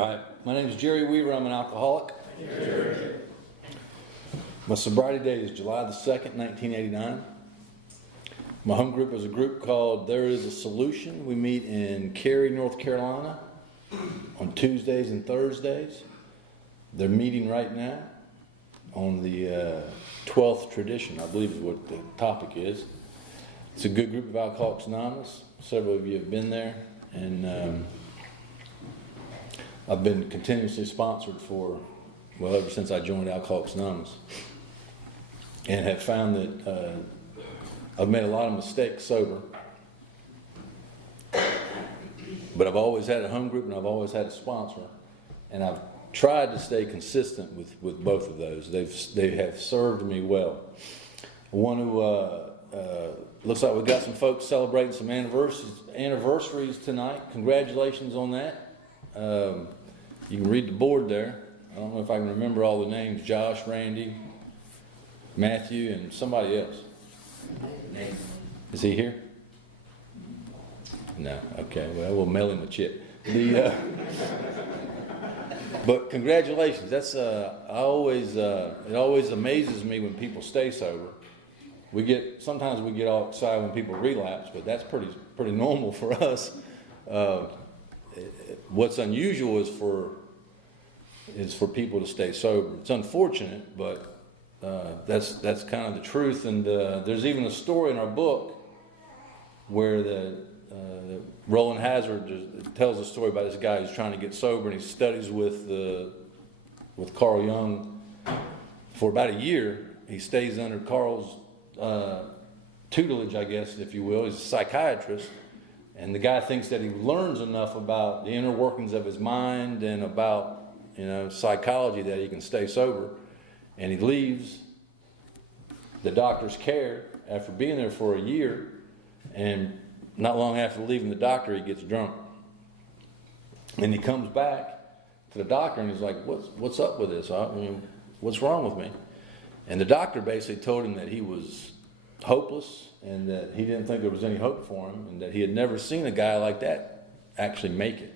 All right, my name is Jerry Weaver. I'm an alcoholic. My sobriety date is July the 2nd, 1989. My home group is a group called There Is a Solution. We meet in Cary, North Carolina on Tuesdays and Thursdays. They're meeting right now on the 12th tradition, I believe is what the topic is. It's a good group of Alcoholics Anonymous. Several of you have been there, and I've been continuously sponsored ever since I joined Alcoholics Anonymous, and have found that I've made a lot of mistakes sober, but I've always had a home group and I've always had a sponsor, and I've tried to stay consistent with both of those. They have served me well. I want to looks like we've got some folks celebrating some anniversaries tonight. Congratulations on that. You can read the board there. I don't know if I can remember all the names. Josh, Randy, Matthew, and somebody else. Is he here? No. Okay. Well, we'll mail him a chip. But congratulations. That's it always amazes me when people stay sober. Sometimes we get all excited when people relapse, but that's pretty normal for us. What's unusual is for people to stay sober. It's unfortunate, but that's kind of the truth. And there's even a story in our book where Roland Hazard tells a story about this guy who's trying to get sober, and he studies with Carl Jung for about a year. He stays under Carl's tutelage, I guess, if you will. He's a psychiatrist. And the guy thinks that he learns enough about the inner workings of his mind and about, psychology that he can stay sober. And he leaves the doctor's care after being there for a year. And not long after leaving the doctor, he gets drunk. And he comes back to the doctor and he's like, what's up with this? What's wrong with me? And the doctor basically told him that he was hopeless and that he didn't think there was any hope for him, and that he had never seen a guy like that actually make it.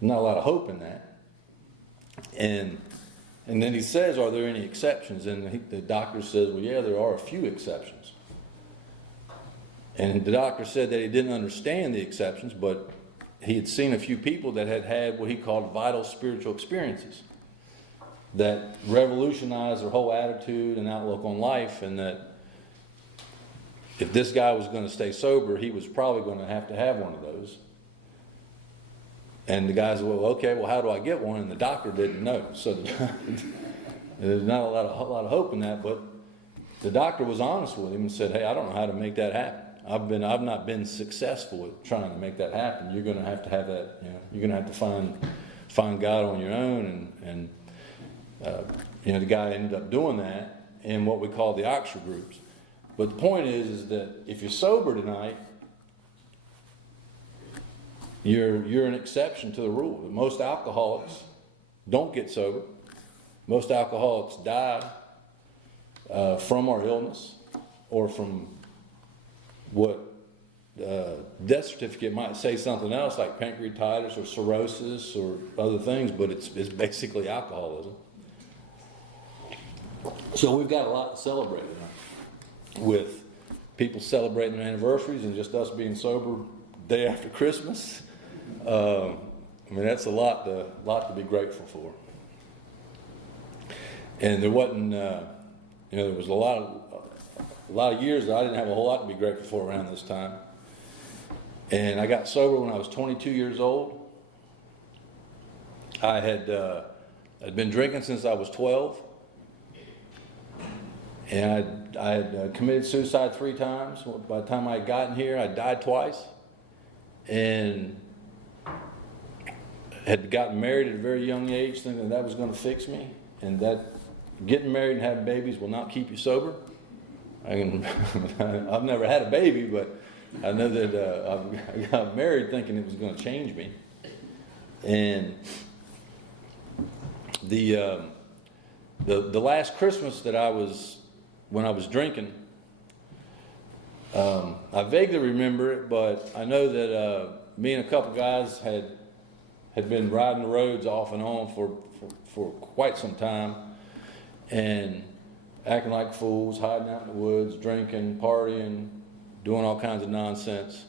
Not a lot of hope in that. And then he says, are there any exceptions? And the doctor says, well, yeah, there are a few exceptions. And the doctor said that he didn't understand the exceptions, but he had seen a few people that had what he called vital spiritual experiences that revolutionized their whole attitude and outlook on life, and that if this guy was going to stay sober, he was probably going to have one of those. And the guy said, well, how do I get one? And the doctor didn't know. So there's not a lot of hope in that, but the doctor was honest with him and said, hey, I don't know how to make that happen. I've not been successful at trying to make that happen. You're going to have that, you're going to have to find God on your own. And the guy ended up doing that in what we call the Oxford groups. But the point is that if you're sober tonight, you're an exception to the rule. Most alcoholics don't get sober. Most alcoholics die from our illness, or from what death certificate might say something else, like pancreatitis or cirrhosis or other things, but it's basically alcoholism. So we've got a lot to celebrate tonight, with people celebrating their anniversaries and just us being sober day after Christmas. That's a lot to be grateful for. And there wasn't, there was a lot of years that I didn't have a whole lot to be grateful for around this time. And I got sober when I was 22 years old. I had been drinking since I was 12. And I had committed suicide 3 times. By the time I had gotten here, I died twice. And had gotten married at a very young age, thinking that was going to fix me. And that getting married and having babies will not keep you sober. I've never had a baby, but I know that I got married thinking it was going to change me. And the last Christmas when I was drinking, I vaguely remember it, but I know that me and a couple guys had had been riding the roads off and on for quite some time, and acting like fools, hiding out in the woods, drinking, partying, doing all kinds of nonsense.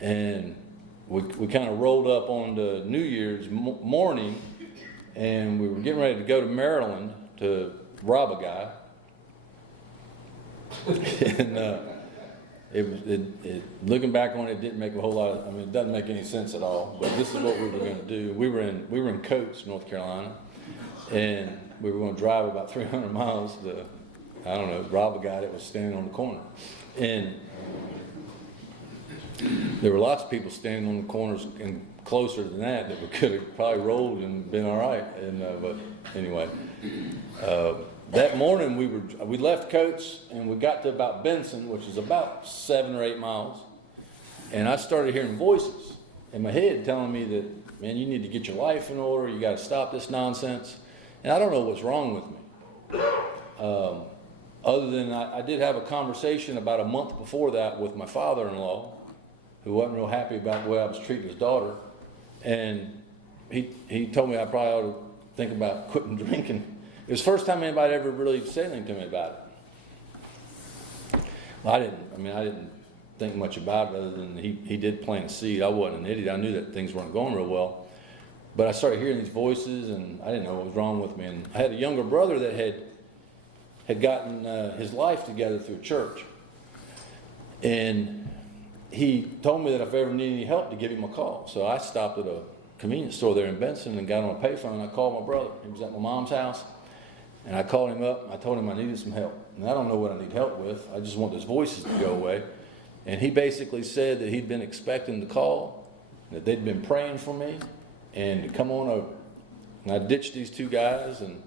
And we kind of rolled up on the New Year's morning, and we were getting ready to go to Maryland to rob a guy. And looking back on it, didn't make a whole lot of, it doesn't make any sense at all, but this is what we were going to do. We were in Coates, North Carolina, and we were going to drive about 300 miles to, rob a guy that was standing on the corner. And there were lots of people standing on the corners and closer than that we could have probably rolled and been all right. And but anyway, that morning we left Coates and we got to about Benson, which is about 7 or 8 miles, and I started hearing voices in my head telling me that, man, you need to get your life in order. You got to stop this nonsense. And I don't know what's wrong with me. Other than I did have a conversation about a month before that with my father-in-law, who wasn't real happy about the way I was treating his daughter. And he told me I probably ought to think about quitting drinking. It was the first time anybody ever really said anything to me about it. I didn't think much about it other than he did plant a seed. I wasn't an idiot. I knew that things weren't going real well. But I started hearing these voices, and I didn't know what was wrong with me. And I had a younger brother that had gotten his life together through church. And he told me that if I ever needed any help to give him a call. So I stopped at a convenience store there in Benson and got on a payphone. I called my brother. He was at my mom's house. And I called him up. I told him I needed some help. And I don't know what I need help with. I just want those voices to go away. And he basically said that he'd been expecting the call, that they'd been praying for me, and to come on over. And I ditched these two guys, and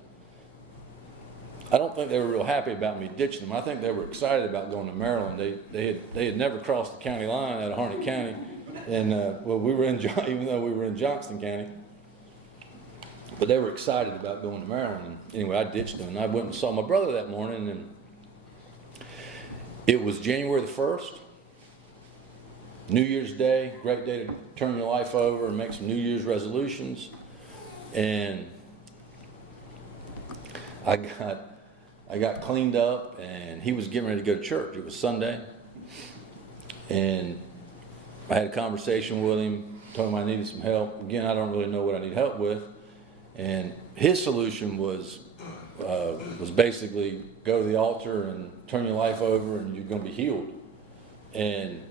I don't think they were real happy about me ditching them. I think they were excited about going to Maryland. They had never crossed the county line out of Harnett County, and we were even though we were in Johnston County, but they were excited about going to Maryland. And anyway, I ditched them, and I went and saw my brother that morning, and it was January the 1st, New Year's Day, great day to turn your life over and make some New Year's resolutions. And I got cleaned up, and he was getting ready to go to church. It was Sunday, and I had a conversation with him, told him I needed some help. Again, I don't really know what I need help with, and his solution was basically go to the altar and turn your life over, and you're going to be healed. And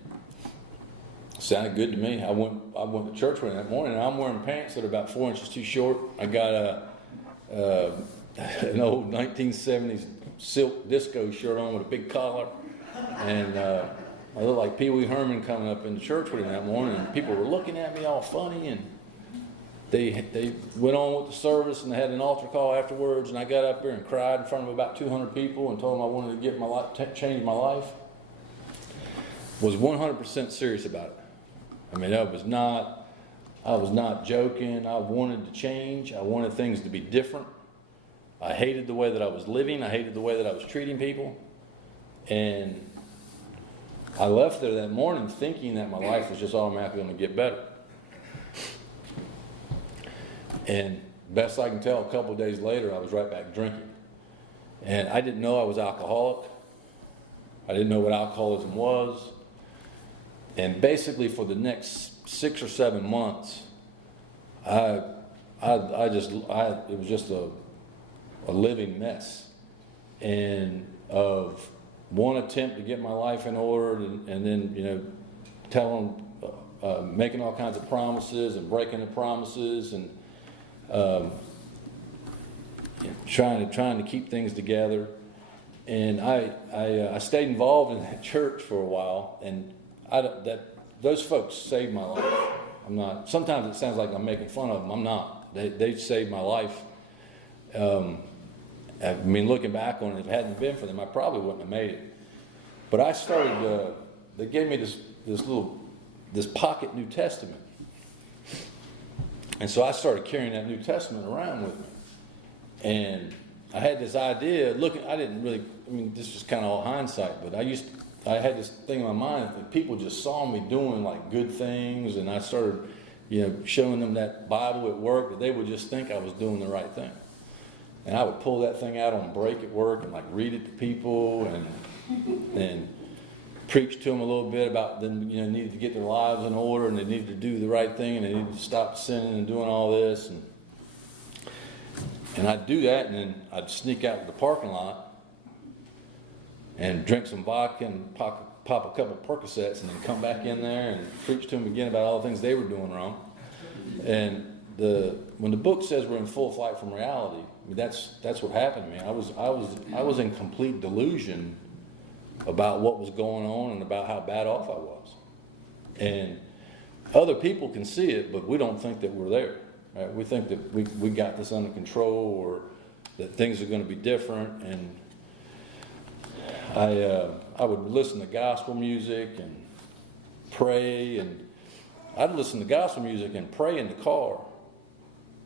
sounded good to me. I went to church with him that morning, and I'm wearing pants that are about 4 inches too short. I got an old 1970s silk disco shirt on with a big collar, and I looked like Pee Wee Herman coming up into church with him that morning, and people were looking at me all funny, and they went on with the service, and they had an altar call afterwards, and I got up there and cried in front of about 200 people and told them I wanted to get my life, change my life. Was 100% serious about it. I was not joking. I wanted to change. I wanted things to be different. I hated the way that I was living. I hated the way that I was treating people. And I left there that morning thinking that my life was just automatically going to get better. And best I can tell, a couple of days later, I was right back drinking. And I didn't know I was alcoholic. I didn't know what alcoholism was. And basically for the next 6 or 7 months, it was just a living mess, and of one attempt to get my life in order, and then making all kinds of promises and breaking the promises, and trying to keep things together. And I stayed involved in that church for a while, and those folks saved my life. I'm not. Sometimes it sounds like I'm making fun of them. I'm not. They saved my life. Looking back on it, if it hadn't been for them, I probably wouldn't have made it. But I started. They gave me this pocket New Testament, and so I started carrying that New Testament around with me. And I had this idea. I didn't really. This was kind of all hindsight, but I had this thing in my mind that people just saw me doing like good things, and I started showing them that Bible at work, that they would just think I was doing the right thing. And I would pull that thing out on break at work and like read it to people and preach to them a little bit about them, needed to get their lives in order, and they needed to do the right thing, and they needed to stop sinning and doing all this. And I'd do that, and then I'd sneak out to the parking lot and drink some vodka and pop a couple Percocets, and then come back in there and preach to them again about all the things they were doing wrong. And when the book says we're in full flight from reality, I mean, that's what happened to me. I was in complete delusion about what was going on and about how bad off I was. And other people can see it, but we don't think that we're there. Right? We think that we got this under control, or that things are going to be different. And I would listen to gospel music and pray, and I'd listen to gospel music and pray in the car,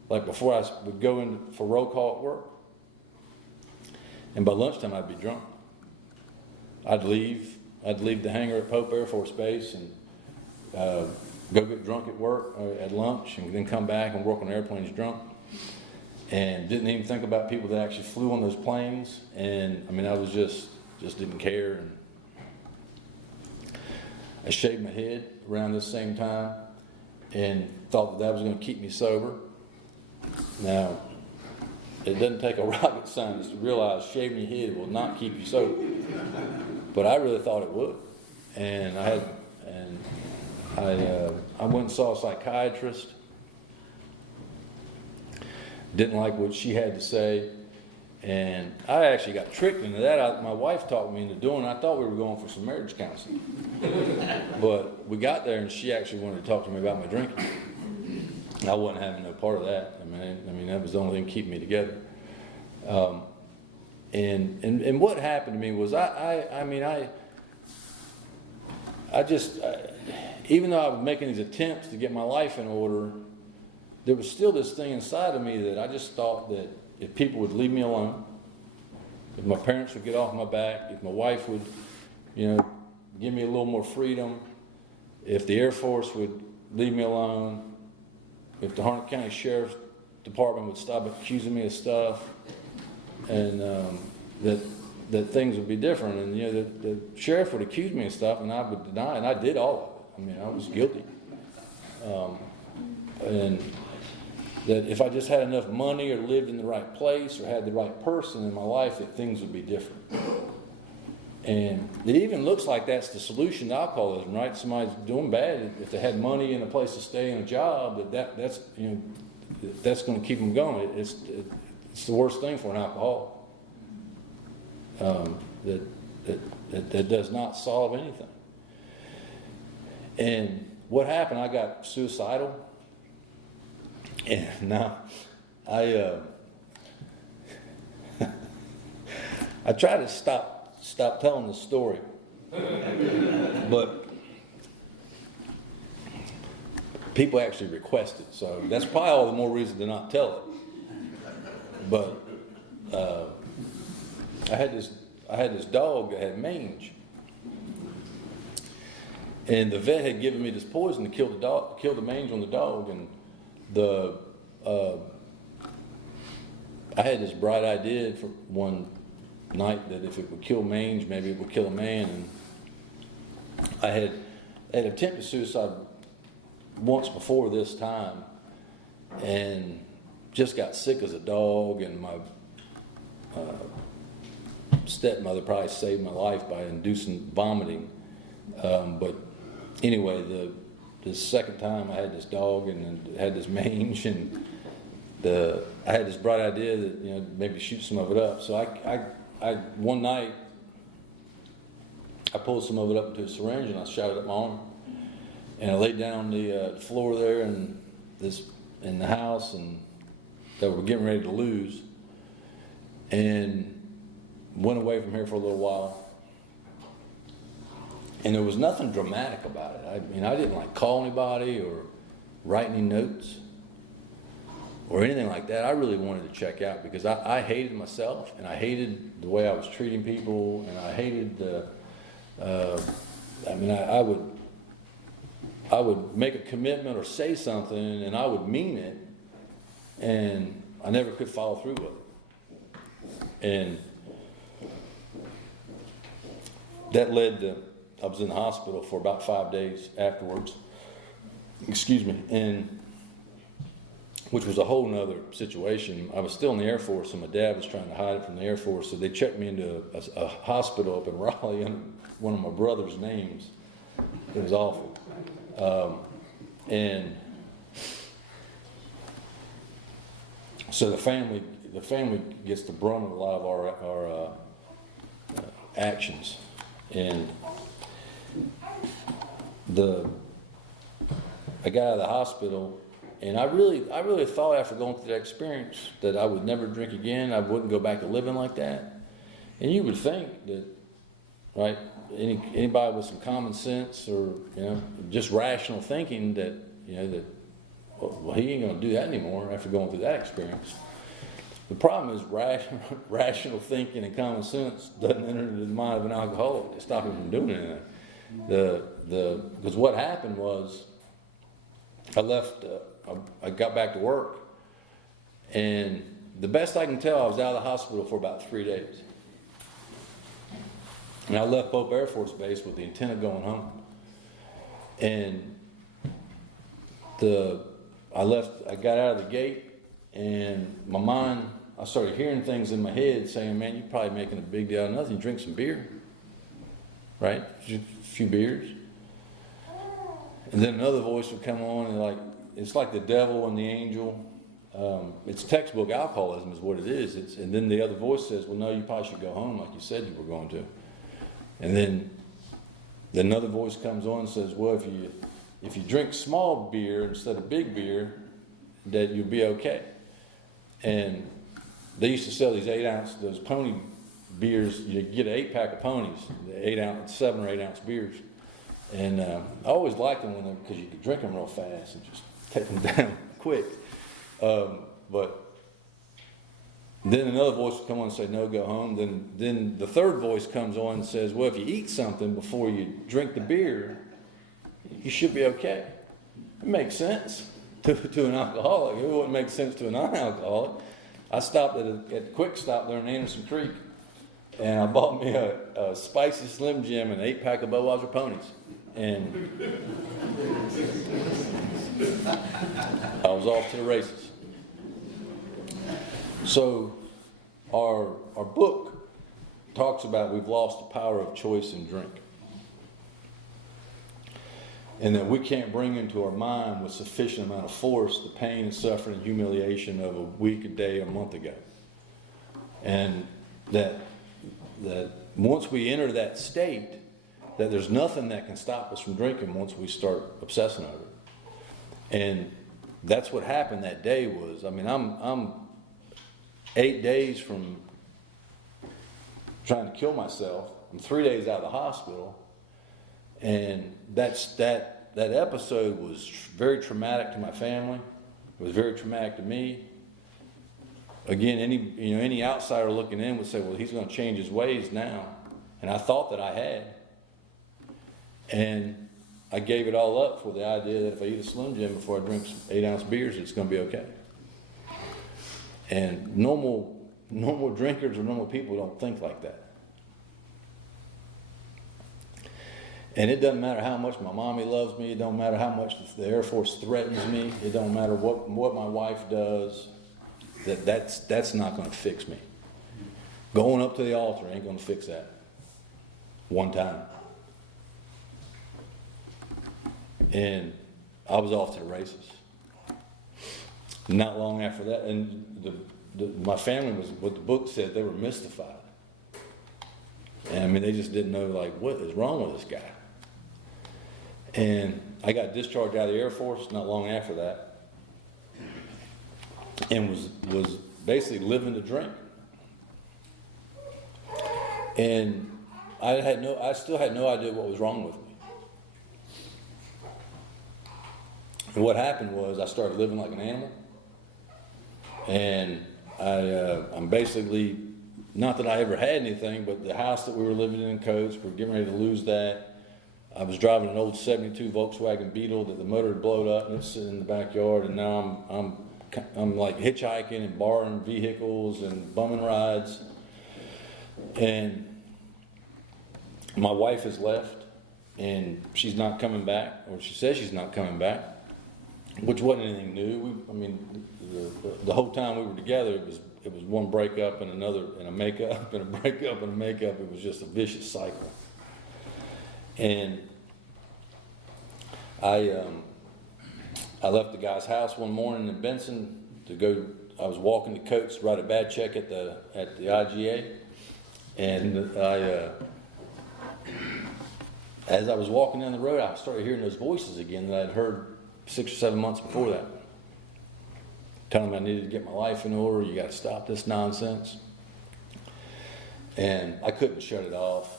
like before I would go in for roll call at work. And by lunchtime I'd be drunk. I'd leave the hangar at Pope Air Force Base and go get drunk at work at lunch, and then come back and work on airplanes drunk. And didn't even think about people that actually flew on those planes. And I mean, I was just didn't care. And I shaved my head around this same time and thought that was going to keep me sober. Now, it doesn't take a rocket scientist to realize shaving your head will not keep you sober. But I really thought it would. And I went and saw a psychiatrist. Didn't like what she had to say. And I actually got tricked into that. My wife talked me into doing it. I thought we were going for some marriage counseling. But we got there, and she actually wanted to talk to me about my drinking. I wasn't having no part of that. I mean that was the only thing keeping me together. And what happened to me was even though I was making these attempts to get my life in order, there was still this thing inside of me that I just thought that if people would leave me alone, if my parents would get off my back, if my wife would, give me a little more freedom, if the Air Force would leave me alone, if the Harnett County Sheriff's Department would stop accusing me of stuff, and that things would be different. And the sheriff would accuse me of stuff, and I would deny it, and I did all of it. I mean, I was guilty. And that if I just had enough money, or lived in the right place, or had the right person in my life, that things would be different. And it even looks like that's the solution to alcoholism, right? Somebody's doing bad, if they had money and a place to stay and a job, that's going to keep them going. It's the worst thing for an alcoholic. That does not solve anything. And what happened? I got suicidal. And now I try to stop telling the story, but people actually request it, so that's probably all the more reason to not tell it. But I had this dog that had mange, and the vet had given me this poison to kill the mange on the dog. And I had this bright idea for one night that if it would kill mange, maybe it would kill a man. And I had attempted suicide once before this time, and just got sick as a dog. And my stepmother probably saved my life by inducing vomiting. But anyway, the second time I had this dog and had this mange, and I had this bright idea that maybe shoot some of it up. So I one night I pulled some of it up into a syringe, and I shot it up my arm, and I laid down on the floor there in the house, and that we're getting ready to lose, and went away from here for a little while. And there was nothing dramatic about it. I didn't call anybody or write any notes or anything like that. I really wanted to check out because I hated myself, and I hated the way I was treating people, and I hated I would make a commitment or say something and I would mean it, and I never could follow through with it. And that led to, I was in the hospital for about 5 days afterwards. Excuse me. And which was a whole nother situation. I was still in the Air Force, and my dad was trying to hide it from the Air Force, so they checked me into a hospital up in Raleigh under one of my brother's names. It was awful. And so the family gets the brunt of a lot of our actions. And I got out of the hospital, and I really thought after going through that experience that I would never drink again. I wouldn't go back to living like that. And you would think that, right, anybody with some common sense or, you know, just rational thinking that, you know, that, well, he ain't going to do that anymore after going through that experience. The problem is rational thinking and common sense doesn't enter into the mind of an alcoholic to stop him from doing anything. Because what happened was, I left. I got back to work, and the best I can tell, I was out of the hospital for about 3 days. And I left Pope Air Force Base with the intent of going home. And I got out of the gate, and my mind, I started hearing things in my head saying, man, you're probably making a big deal out of nothing. You drink some beer, right? A few beers. And then another voice would come on, and it's like the devil and the angel. It's textbook alcoholism is what it is. And then the other voice says, well, no, you probably should go home like you said you were going to. And then another voice comes on and says, well, if you drink small beer instead of big beer, that you'll be okay. And they used to sell these 8-ounce, those pony beers. You get an 8-pack of ponies, 7 or 8 ounce beers. And I always liked them because you could drink them real fast and just take them down quick. But then another voice will come on and say, no, go home. Then the third voice comes on and says, well, if you eat something before you drink the beer, you should be okay. It makes sense to an alcoholic. It wouldn't make sense to a non-alcoholic. I stopped at a quick stop there in Anderson Creek, and I bought me a spicy Slim Jim and an 8-pack of Budweiser ponies. And I was off to the races. So our book talks about we've lost the power of choice in drink. And that we can't bring into our mind with sufficient amount of force the pain and suffering and humiliation of a week, a day, a month ago. And that once we enter that state, that there's nothing that can stop us from drinking once we start obsessing over it. And that's what happened that day was, I mean, I'm 8 days from trying to kill myself. I'm 3 days out of the hospital. And that episode was very traumatic to my family. It was very traumatic to me. Again, any outsider looking in would say, well, he's going to change his ways now. And I thought that I had. And I gave it all up for the idea that if I eat a Slim Jim before I drink some 8-ounce beers, it's going to be okay. And normal drinkers or normal people don't think like that. And it doesn't matter how much my mommy loves me. It don't matter how much the Air Force threatens me. It don't matter what my wife does. That's not going to fix me. Going up to the altar ain't going to fix that. One time. And I was off to the races. Not long after that, and my family was, what the book said, they were mystified. And I mean, they just didn't know, like, what is wrong with this guy? And I got discharged out of the Air Force not long after that, and was basically living to drink. And I still had no idea what was wrong with me. And what happened was I started living like an animal, and I'm basically, not that I ever had anything, but the house that we were living in Coates, we're getting ready to lose that. I was driving an old '72 Volkswagen Beetle that the motor had blown up, and it's sitting in the backyard. And now I'm like hitchhiking and borrowing vehicles and bumming rides. And my wife has left, and she's not coming back, or she says she's not coming back, which wasn't anything new. The whole time we were together, it was one breakup and another, and a makeup and a breakup and a makeup. It was just a vicious cycle. And I left the guy's house one morning in Benson to go. I was walking to Coates to write a bad check at the IGA, and as I was walking down the road, I started hearing those voices again that I'd heard 6 or 7 months before that, telling me I needed to get my life in order. You got to stop this nonsense. And I couldn't shut it off.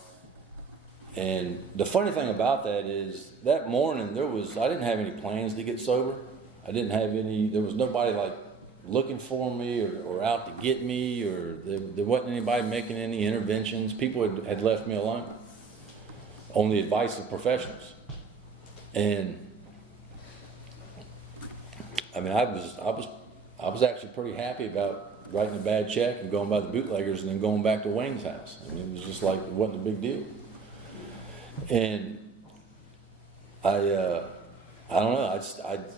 And the funny thing about that is that morning I didn't have any plans to get sober. There was nobody like looking for me or out to get me, or there wasn't anybody making any interventions. People had left me alone on the advice of professionals. And I mean, I was actually pretty happy about writing a bad check and going by the bootleggers and then going back to Wayne's house. I mean, it was just like, it wasn't a big deal. And I don't know,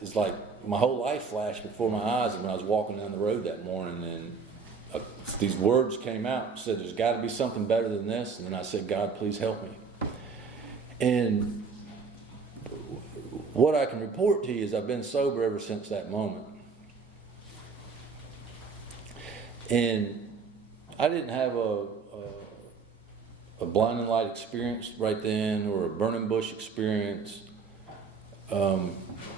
it's like my whole life flashed before my eyes when I was walking down the road that morning, and these words came out, said, there's got to be something better than this. And then I said, God, please help me. And what I can report to you is I've been sober ever since that moment. And I didn't have a blinding light experience right then, or a burning bush experience. As a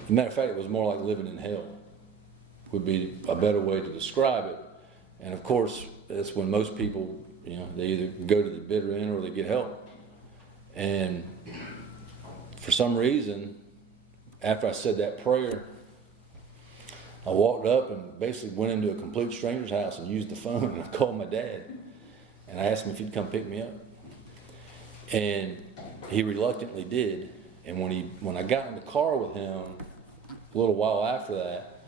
matter of fact, it was more like living in hell, would be a better way to describe it. And of course, that's when most people, they either go to the bitter end or they get help. And for some reason, after I said that prayer, I walked up and basically went into a complete stranger's house and used the phone, and I called my dad. And I asked him if he'd come pick me up. And he reluctantly did. And when I got in the car with him a little while after that,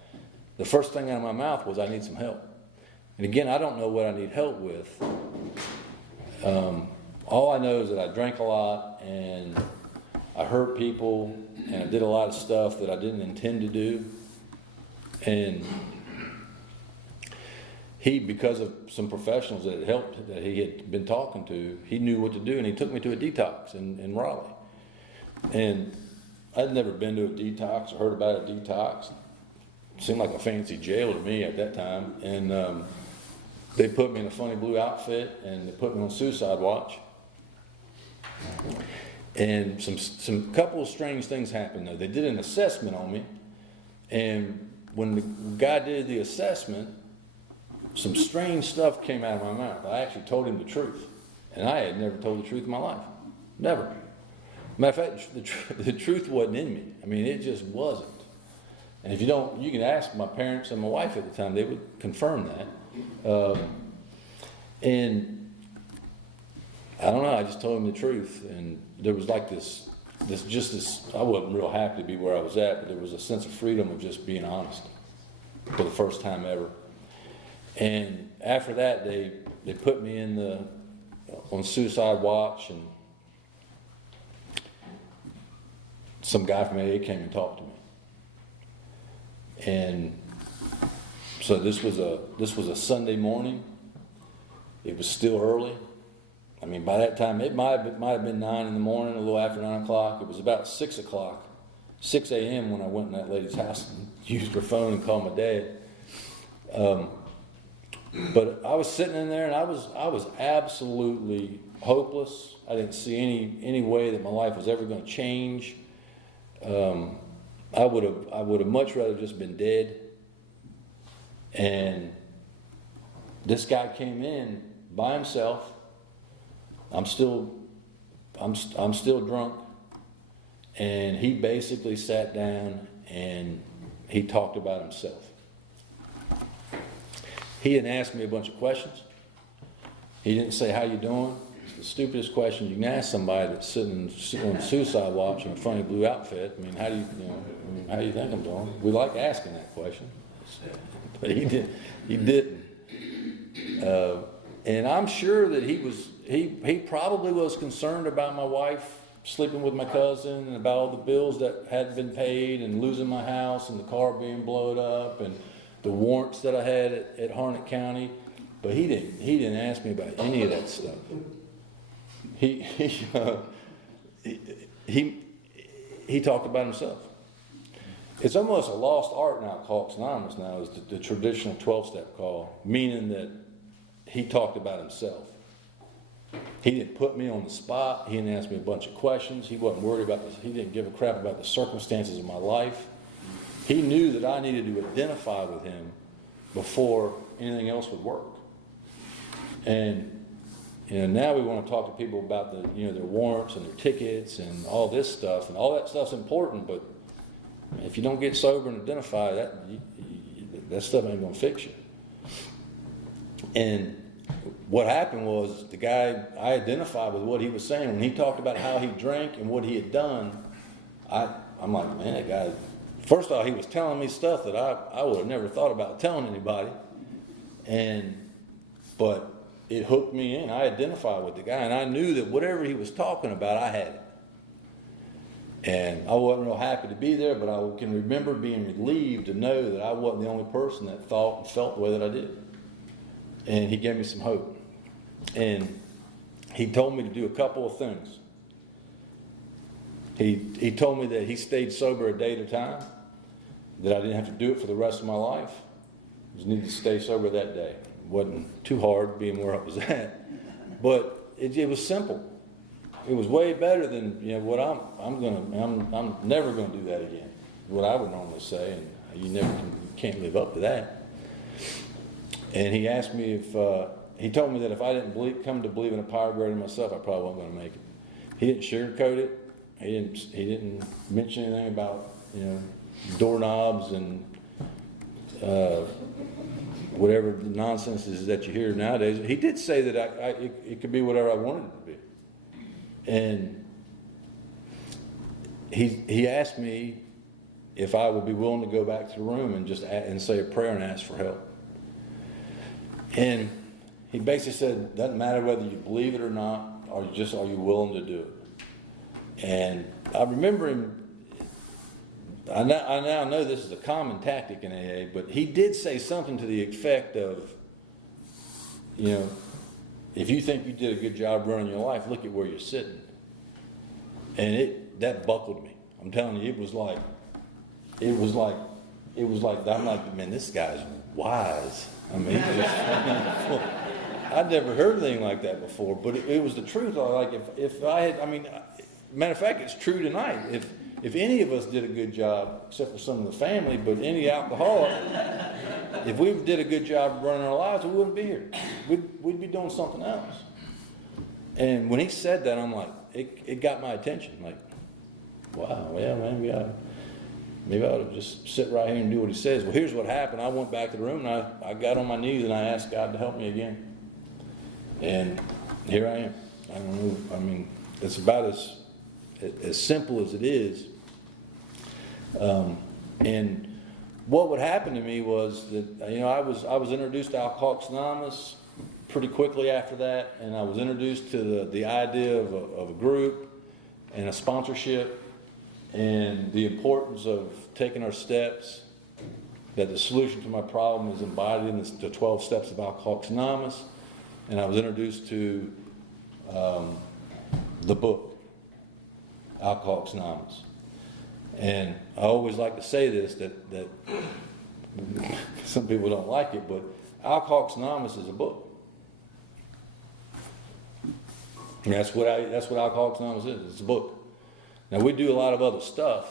the first thing out of my mouth was, I need some help. And again, I don't know what I need help with. All I know is that I drank a lot, and I hurt people, and I did a lot of stuff that I didn't intend to do. And he, because of some professionals that had helped, that he had been talking to, he knew what to do, and he took me to a detox in Raleigh. And I'd never been to a detox or heard about a detox. It seemed like a fancy jail to me at that time. And they put me in a funny blue outfit, and they put me on suicide watch. And some couple of strange things happened though. They did an assessment on me, and when the guy did the assessment, some strange stuff came out of my mouth. I actually told him the truth, and I had never told the truth in my life. Never. Matter of fact, the truth wasn't in me. I mean, it just wasn't. And if you don't, you can ask my parents and my wife at the time; they would confirm that. And I don't know. I just told him the truth, and there was like this. I wasn't real happy to be where I was at, but there was a sense of freedom of just being honest for the first time ever. And after that, they put me on suicide watch, and some guy from AA came and talked to me. And so this was a Sunday morning. It was still early. I mean, by that time, it might have been 9 in the morning, a little after 9 o'clock. It was about 6 o'clock, 6 a.m. when I went in that lady's house and used her phone and called my dad. But I was sitting in there, and I was absolutely hopeless. I didn't see any way that my life was ever going to change. I would have much rather just been dead. And this guy came in by himself. I'm still drunk, and he basically sat down and he talked about himself. He didn't ask me a bunch of questions. He didn't say, "How you doing?" the stupidest question you can ask somebody that's sitting on suicide watch in a funny blue outfit. I mean, how do you think I'm doing? We like asking that question, but he didn't. And I'm sure that he probably was concerned about my wife sleeping with my cousin and about all the bills that hadn't been paid and losing my house and the car being blown up and the warrants that I had at Harnett County. But he didn't ask me about any of that stuff. He talked about himself. It's almost a lost art in Alcoholics Anonymous now, is the traditional 12-step call, meaning that he talked about himself. He didn't put me on the spot. He didn't ask me a bunch of questions. He wasn't worried about this. He didn't give a crap about the circumstances of my life. He knew that I needed to identify with him before anything else would work. And now we want to talk to people about their warrants and their tickets and all this stuff, and all that stuff's important. But if you don't get sober and identify that stuff ain't going to fix you. And what happened was the guy, I identified with what he was saying when he talked about how he drank and what he had done. I'm like, man, that guy. First off, he was telling me stuff that I would have never thought about telling anybody, but it hooked me in. I identified with the guy, and I knew that whatever he was talking about, I had it. And I wasn't real happy to be there, but I can remember being relieved to know that I wasn't the only person that thought and felt the way that I did. And he gave me some hope. And he told me to do a couple of things. He told me that he stayed sober a day at a time, that I didn't have to do it for the rest of my life. I just needed to stay sober that day. It wasn't too hard being where I was at, but it was simple. It was way better than what I'm never going to do that again. What I would normally say, and you can't live up to that. And he asked me he told me that if I didn't come to believe in a power greater than myself, I probably wasn't going to make it. He didn't sugarcoat it. He didn't mention anything about doorknobs and whatever the nonsense is that you hear nowadays. He did say that it could be whatever I wanted it to be. And he asked me if I would be willing to go back to the room and say a prayer and ask for help. And he basically said, doesn't matter whether you believe it or not, are you willing to do it? And I remember him, I now know this is a common tactic in AA, but he did say something to the effect of, if you think you did a good job running your life, look at where you're sitting. And that buckled me. I'm telling you, it was like, I'm like, man, this guy's wise. I mean, I'd never heard anything like that before, but it was the truth. Like if I had, matter of fact, it's true tonight. If any of us did a good job, except for some of the family, but any alcoholic, if we did a good job running our lives, we wouldn't be here. We'd be doing something else. And when he said that, I'm like, it got my attention. Like, wow, yeah, maybe I ought to just sit right here and do what he says. Well, here's what happened. I went back to the room and I got on my knees and I asked God to help me again. And here I am. I don't know. It's about as simple as it is. And what would happen to me was that I was introduced to Alcoholics Anonymous pretty quickly after that, and I was introduced to the idea of a group and a sponsorship and the importance of taking our steps, that the solution to my problem is embodied in the 12 steps of Alcoholics Anonymous. And I was introduced to the book, Alcoholics Anonymous. And I always like to say this, that some people don't like it, but Alcoholics Anonymous is a book. And that's what Alcoholics Anonymous is. It's a book. Now, we do a lot of other stuff,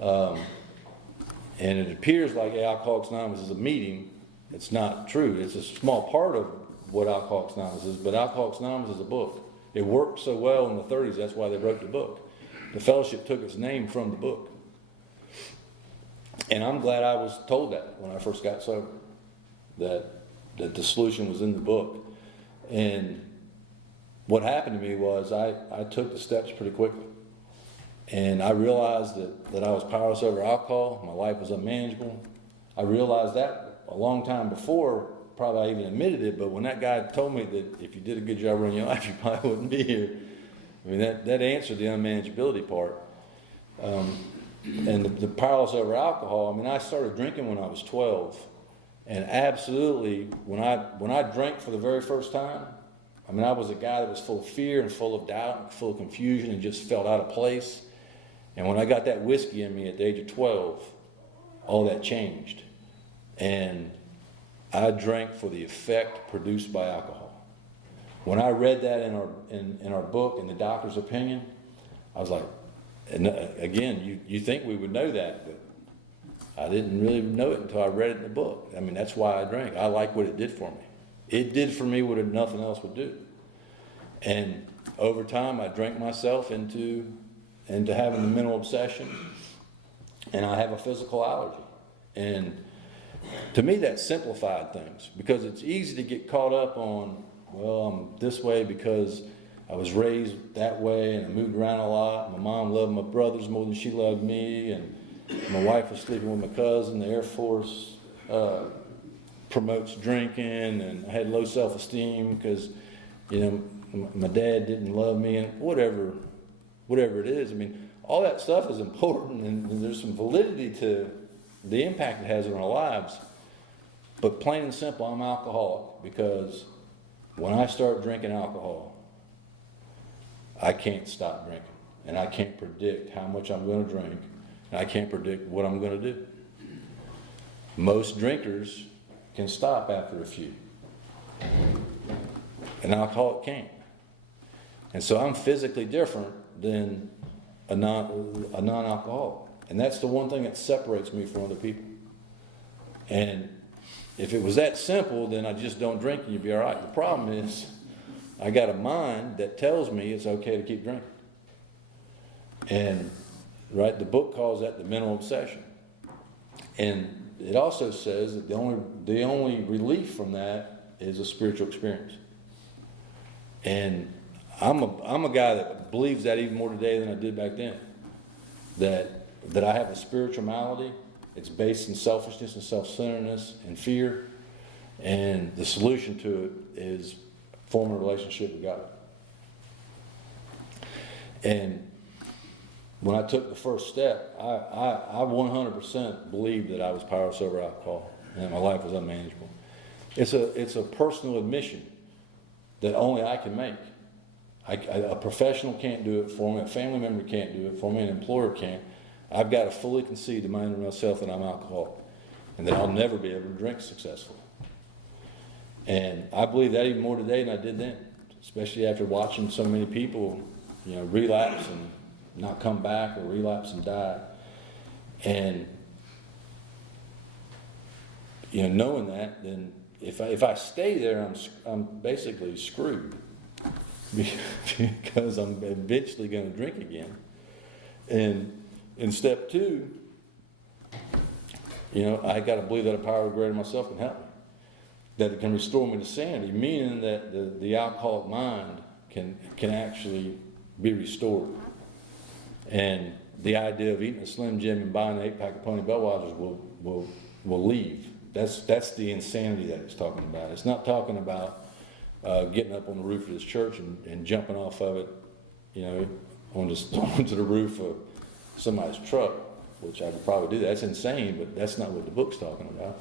and it appears like Alcoholics Anonymous is a meeting. It's not true. It's a small part of what Alcoholics Anonymous is, but Alcoholics Anonymous is a book. It worked so well in the 30s, that's why they wrote the book. The fellowship took its name from the book. And I'm glad I was told that when I first got sober, that the solution was in the book. And what happened to me was I took the steps pretty quickly. And I realized that I was powerless over alcohol. My life was unmanageable. I realized that a long time before, probably I even admitted it, but when that guy told me that if you did a good job running your life, you probably wouldn't be here. I mean, that answered the unmanageability part. And the powerless over alcohol, I mean, I started drinking when I was 12. And absolutely, when I drank for the very first time, I mean, I was a guy that was full of fear and full of doubt and full of confusion and just felt out of place. And when I got that whiskey in me at the age of 12, all that changed. And I drank for the effect produced by alcohol. When I read that in our book, in the doctor's opinion, I was like, and again, you think we would know that, but I didn't really know it until I read it in the book. I mean, that's why I drank. I like what it did for me. It did for me what nothing else would do. And over time, I drank myself into having a mental obsession, and I have a physical allergy. And to me, that simplified things, because it's easy to get caught up on, well, I'm this way because I was raised that way and I moved around a lot. My mom loved my brothers more than she loved me, and my wife was sleeping with my cousin. The Air Force promotes drinking, and I had low self-esteem because, my dad didn't love me, and whatever it is. I mean, all that stuff is important, and there's some validity to the impact it has on our lives. But plain and simple, I'm alcoholic because when I start drinking alcohol, I can't stop drinking. And I can't predict how much I'm going to drink, and I can't predict what I'm going to do. Most drinkers can stop after a few. An alcoholic can't. And so I'm physically different than a non-alcoholic. And that's the one thing that separates me from other people. And if it was that simple, then I just don't drink and you'd be all right. The problem is I got a mind that tells me it's okay to keep drinking. And the book calls that the mental obsession. And it also says that the only relief from that is a spiritual experience. And I'm a guy that believes that even more today than I did back then. That I have a spiritual malady. It's based in selfishness and self-centeredness and fear. And the solution to it is forming a relationship with God. And when I took the first step, I 100% believed that I was powerless over alcohol and that my life was unmanageable. It's a personal admission that only I can make. A professional can't do it for me. A family member can't do it for me. An employer can't. I've got to fully concede to myself that I'm alcoholic and that I'll never be able to drink successfully. And I believe that even more today than I did then, especially after watching so many people, relapse and not come back, or relapse and die. And knowing that, then if I stay there, I'm basically screwed because I'm eventually going to drink again. And in step 2, I got to believe that a power greater than myself can help me, that it can restore me to sanity, meaning that the alcoholic mind can actually be restored. And the idea of eating a Slim Jim and buying an 8-pack of Pony Budweisers will leave. That's the insanity that it's talking about. It's not talking about getting up on the roof of this church and jumping off of it, onto the roof of somebody's truck, which I could probably do. That's insane, but that's not what the book's talking about.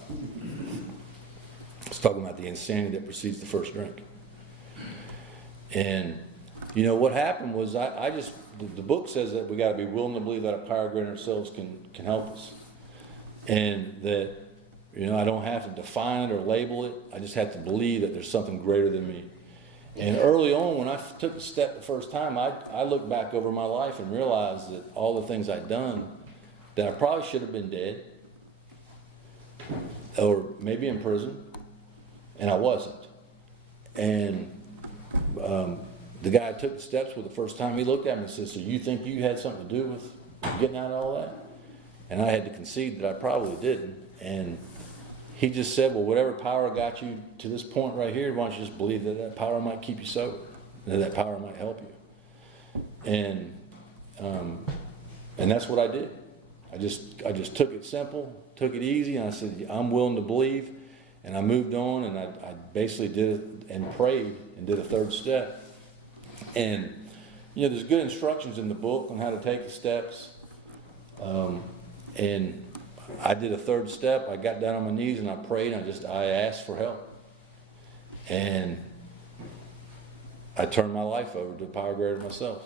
It's talking about the insanity that precedes the first drink. And what happened was the book says that we got to be willing to believe that a power greater than ourselves can help us, and that I don't have to define it or label it. I just have to believe that there's something greater than me. And early on, when I took the step the first time, I looked back over my life and realized that all the things I'd done, that I probably should have been dead, or maybe in prison, and I wasn't. And the guy I took the steps with the first time, he looked at me and said, "So you think you had something to do with getting out of all that?" And I had to concede that I probably didn't. And he just said, "Well, whatever power got you to this point right here, why don't you just believe that power might keep you sober?" that power might help you. And that's what I did. I just took it simple, took it easy, and I said, I'm willing to believe. And I moved on, and I basically did it and prayed and did a third step. And, there's good instructions in the book on how to take the steps. And I did a third step. I got down on my knees and I prayed, and I asked for help. And I turned my life over to the power greater than myself.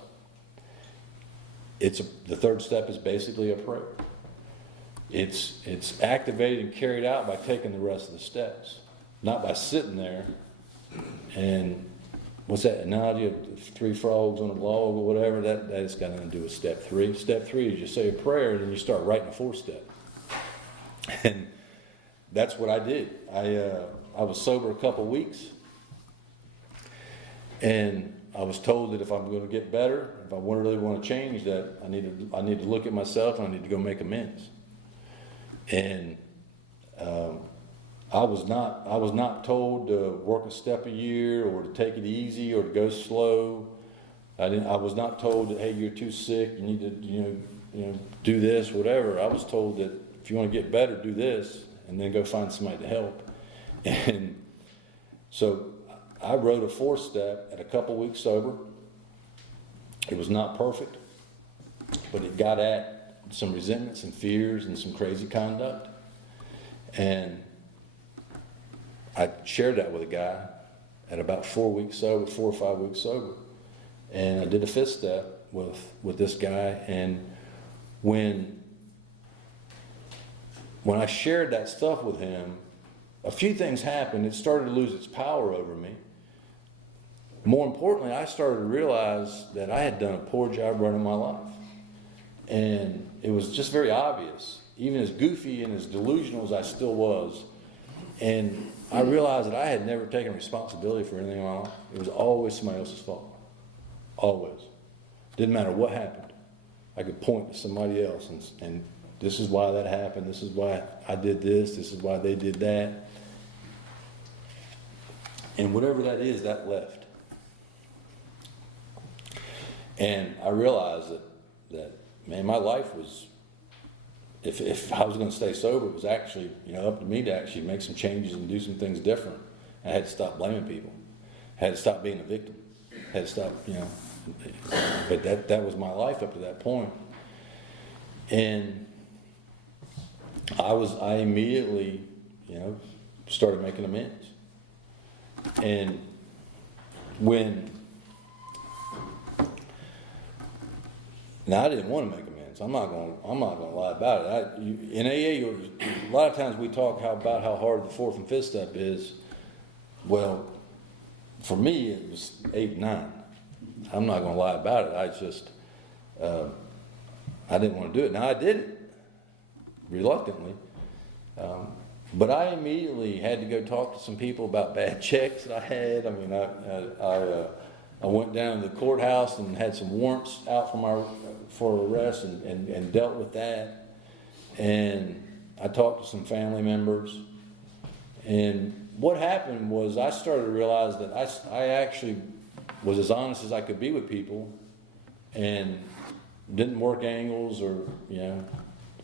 The third step is basically a prayer. It's activated and carried out by taking the rest of the steps, not by sitting there. And what's that analogy of 3 frogs on a log or whatever? That has got nothing to do with step 3. Step 3 is you say a prayer and then you start writing a 4th step. And that's what I did. I was sober a couple weeks, and I was told that if I'm going to get better, if I really want to change, that I need to look at myself and I need to go make amends. And I was not told to work a step a year or to take it easy or to go slow. I was not told that, hey, you're too sick, you need to do this, whatever. I was told that if you want to get better, do this, and then go find somebody to help. And so I wrote a 4th step at a couple weeks sober. It was not perfect, but it got at some resentment, some fears, and some crazy conduct. And I shared that with a guy at about 4 weeks sober, 4 or 5 weeks sober. And I did a 5th step with this guy. And when I shared that stuff with him, a few things happened. It started to lose its power over me. More importantly, I started to realize that I had done a poor job running my life. And it was just very obvious, even as goofy and as delusional as I still was. And I realized that I had never taken responsibility for anything in my life. It was always somebody else's fault. Always. Didn't matter what happened. I could point to somebody else and this is why that happened. This is why I did this. This is why they did that. And whatever that is, that left. And I realized that man, my life was, if I was going to stay sober, it was actually, up to me to actually make some changes and do some things different. I had to stop blaming people. I had to stop being a victim. I had to stop, but that was my life up to that point. And I immediately, started making amends. And now I didn't want to make amends. I'm not going to lie about it. In AA, a lot of times we talk about how hard the 4th and 5th step is. Well, for me, it was 8 and 9. I'm not going to lie about it. I didn't want to do it. Now I did it reluctantly, but I immediately had to go talk to some people about bad checks that I had. I mean, I went down to the courthouse and had some warrants out for arrest and dealt with that. And I talked to some family members. And what happened was I started to realize that I actually was as honest as I could be with people and didn't work angles or,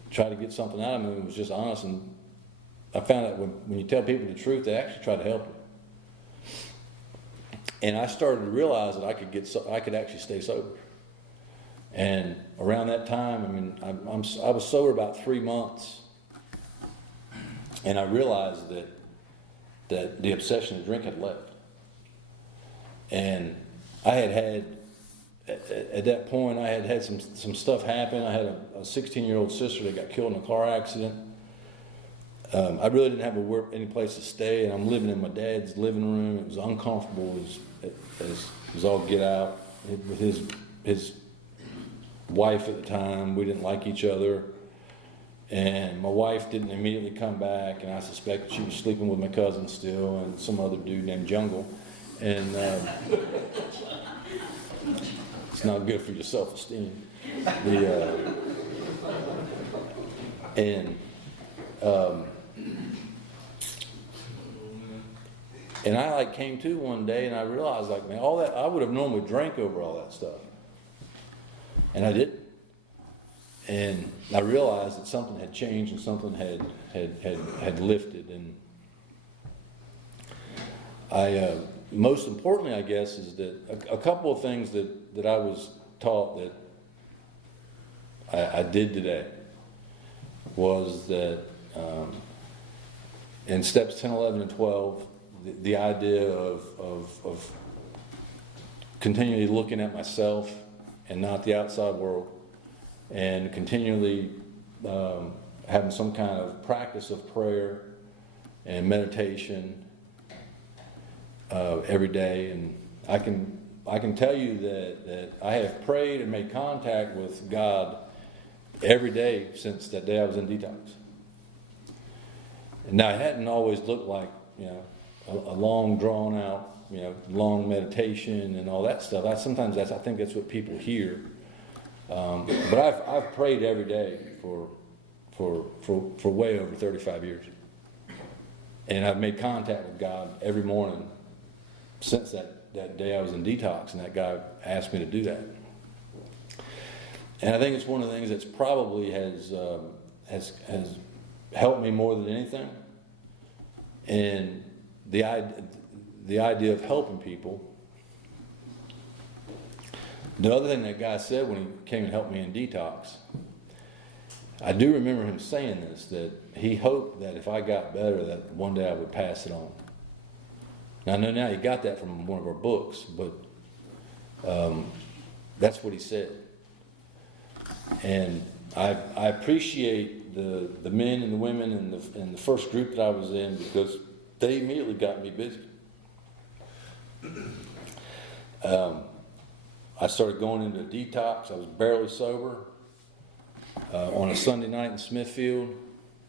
try to get something out of them. It was just honest. And I found that when you tell people the truth, they actually try to help you. And I started to realize that I could actually stay sober. And around that time, I was sober about 3 months, and I realized that the obsession to drink had left. And I had at that point, I had some stuff happen. I had a 16-year-old sister that got killed in a car accident. I really didn't have any place to stay, and I'm living in my dad's living room. It was uncomfortable as all get out with his wife at the time. We didn't like each other, and my wife didn't immediately come back, and I suspect she was sleeping with my cousin still and some other dude named Jungle, and it's not good for your self-esteem. And I came to one day and I realized man, all that, I would have normally drank over all that stuff. And I didn't. And I realized that something had changed and something had lifted. And most importantly, I guess, is that a couple of things that I was taught that I did today was that in steps 10, 11, and 12, the idea of continually looking at myself and not the outside world, and continually having some kind of practice of prayer and meditation every day. And I can tell you that I have prayed and made contact with God every day since that day I was in detox. And now it hadn't always looked like a long drawn out long meditation and all that stuff. I think that's what people hear. But I've prayed every day for way over 35 years, and I've made contact with God every morning since that day I was in detox, and that guy asked me to do that. And I think it's one of the things that's probably has helped me more than anything. And the idea of helping people. The other thing that guy said when he came and helped me in detox, I do remember him saying this, that he hoped that if I got better, that one day I would pass it on. Now, I know now he got that from one of our books, but that's what he said. And I appreciate the men and the women in the first group that I was in, because they immediately got me busy. I started going into a detox. I was barely sober on a Sunday night in Smithfield,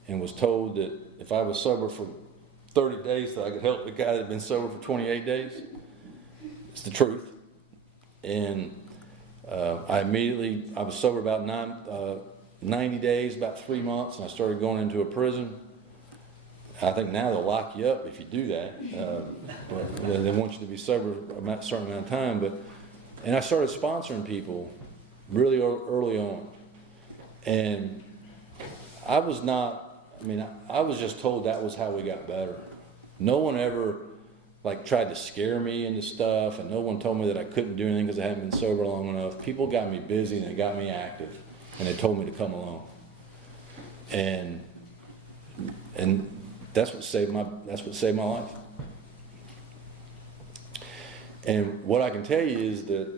and was told that if I was sober for 30 days that I could help the guy that had been sober for 28 days. It's the truth. And I was sober about 90 days, about 3 months, and I started going into a prison. I think now they'll lock you up if you do that. But they want you to be sober a certain amount of time. And I started sponsoring people really early on. And I was just told that was how we got better. No one ever tried to scare me into stuff, and no one told me that I couldn't do anything because I hadn't been sober long enough. People got me busy and they got me active, and they told me to come along. And that's what saved my life. And what I can tell you is that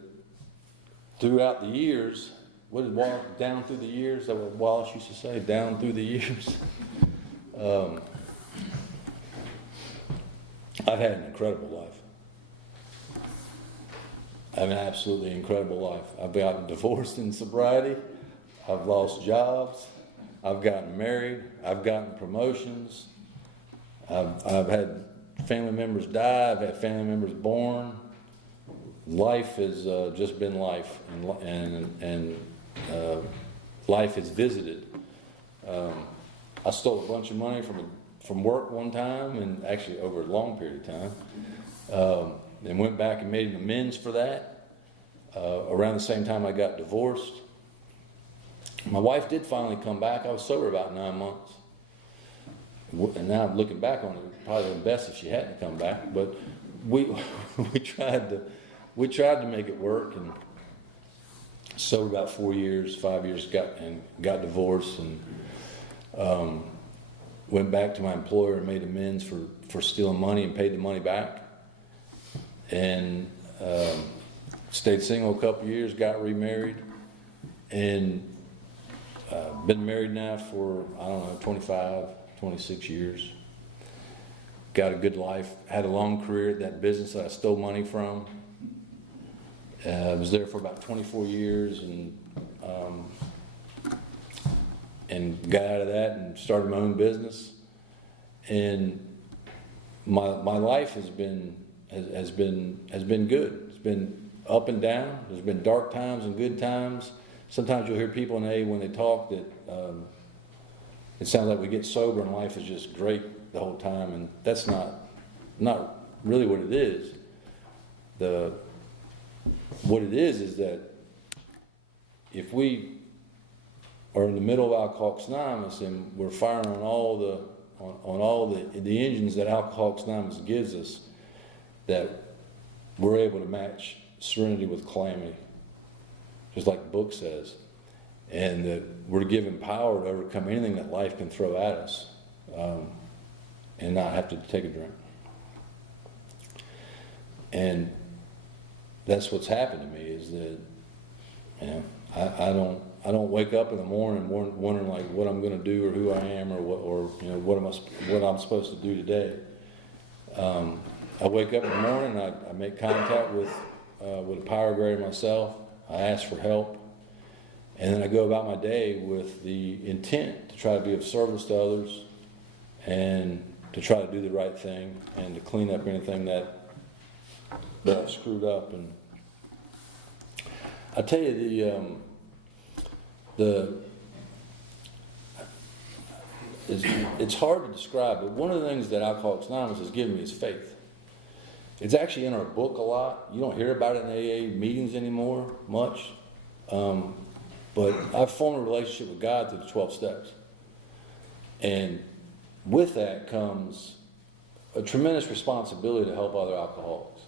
throughout the years, what did down through the years? That what Wallace used to say, down through the years. I've had an incredible life. I have an absolutely incredible life. I've gotten divorced in sobriety. I've lost jobs. I've gotten married. I've gotten promotions. I've had family members die. I've had family members born. Life has just been life, and life has visited. I stole a bunch of money from work one time, and actually over a long period of time, and went back and made an amends for that. Around the same time I got divorced. My wife did finally come back. I was sober about 9 months. And now I'm looking back on it, probably the best if she hadn't come back. But we tried to make it work, and sober about 5 years, got divorced, and went back to my employer and made amends for stealing money and paid the money back. And stayed single a couple years, got remarried, and been married now for, 25, 26 years. Got a good life, had a long career at that business that I stole money from. I was there for about 24 years, and got out of that and started my own business. And my life has been good. It's been up and down. There's been dark times and good times. Sometimes you'll hear people in AA when they talk that it sounds like we get sober and life is just great the whole time, and that's not really what it is. What it is that if we are in the middle of Alcoholics Anonymous and we're firing on all the engines that Alcoholics Anonymous gives us, that we're able to match serenity with calamity, just like the book says, and that we're given power to overcome anything that life can throw at us, and not have to take a drink. And that's what's happened to me, is that, you know, I don't wake up in the morning wondering like what I'm going to do or who I am or what I'm supposed to do today. I wake up in the morning, I make contact with a power greater myself. I ask for help, and then I go about my day with the intent to try to be of service to others and to try to do the right thing and to clean up anything that I've screwed up. And I tell you, it's hard to describe, but one of the things that Alcoholics Anonymous has given me is faith. It's actually in our book a lot. You don't hear about it in AA meetings anymore much, but I've formed a relationship with God through the 12 steps. And with that comes a tremendous responsibility to help other alcoholics.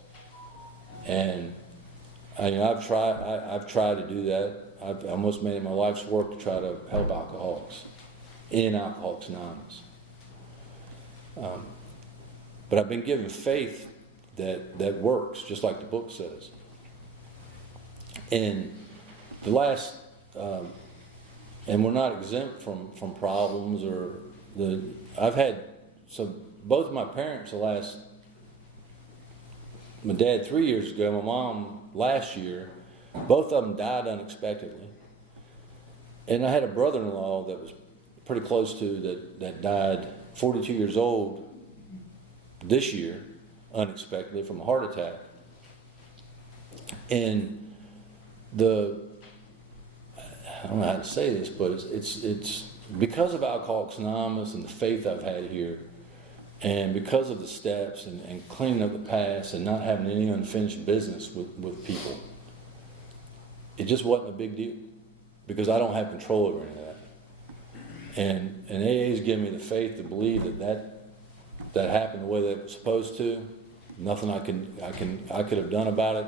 And I've tried to do that. I've almost made it my life's work to try to help alcoholics in Alcoholics Anonymous. But I've been given faith that works, just like the book says. And the last, and we're not exempt from problems both of my parents my dad 3 years ago, my mom last year, both of them died unexpectedly. And I had a brother-in-law that was pretty close to that died 42 years old this year, unexpectedly from a heart attack. And I don't know how to say this, but it's because of Alcoholics Anonymous and the faith I've had here, and because of the steps and cleaning up the past and not having any unfinished business with people, it just wasn't a big deal because I don't have control over any of that. And AA's given me the faith to believe that happened the way that it was supposed to. Nothing I could have done about it.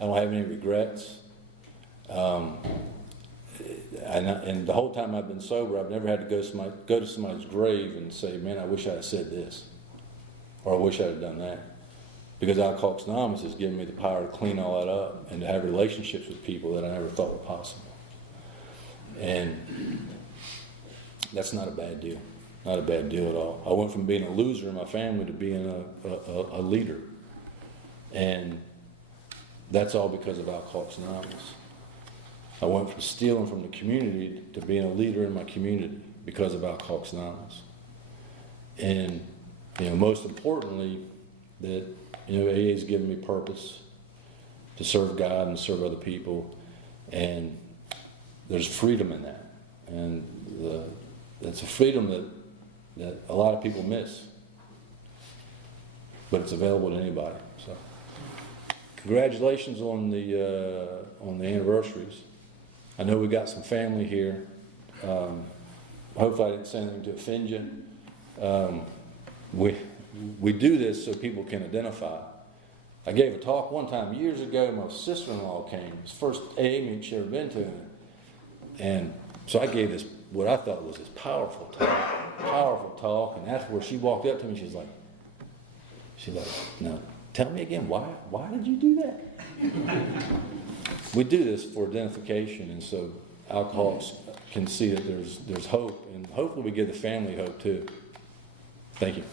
I don't have any regrets. And the whole time I've been sober, I've never had to go to somebody's grave and say, man, I wish I had said this, or I wish I had done that. Because Alcoholics Anonymous has given me the power to clean all that up and to have relationships with people that I never thought were possible. And that's not a bad deal. Not a bad deal at all. I went from being a loser in my family to being a leader. And that's all because of Alcoholics Anonymous. I went from stealing from the community to being a leader in my community because of Alcoholics Anonymous. And, most importantly, that, AA's given me purpose to serve God and serve other people. And there's freedom in that. And that's a freedom that a lot of people miss. But it's available to anybody. So, congratulations on the anniversaries. I know we got some family here. Hopefully I didn't say anything to offend you. We do this so people can identify. I gave a talk one time years ago. My sister-in-law came. It was the first AA meeting she'd ever been to. And so I gave this, what I thought was this powerful talk. And that's where she walked up to me. She's like, now tell me again, why did you do that? We do this for identification, and so alcoholics can see that there's hope, and hopefully we give the family hope too. Thank you.